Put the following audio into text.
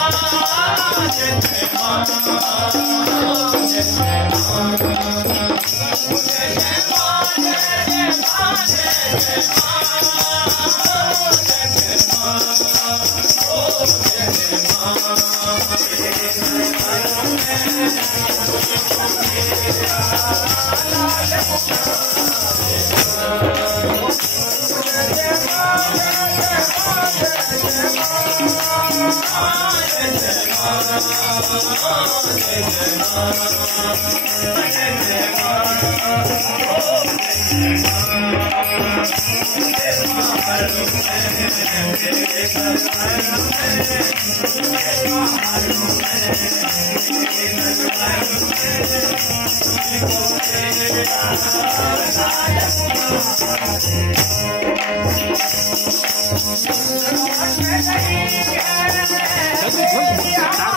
Hãy subscribe cho kênh Ghiền Mì Gõ để không bỏ lỡ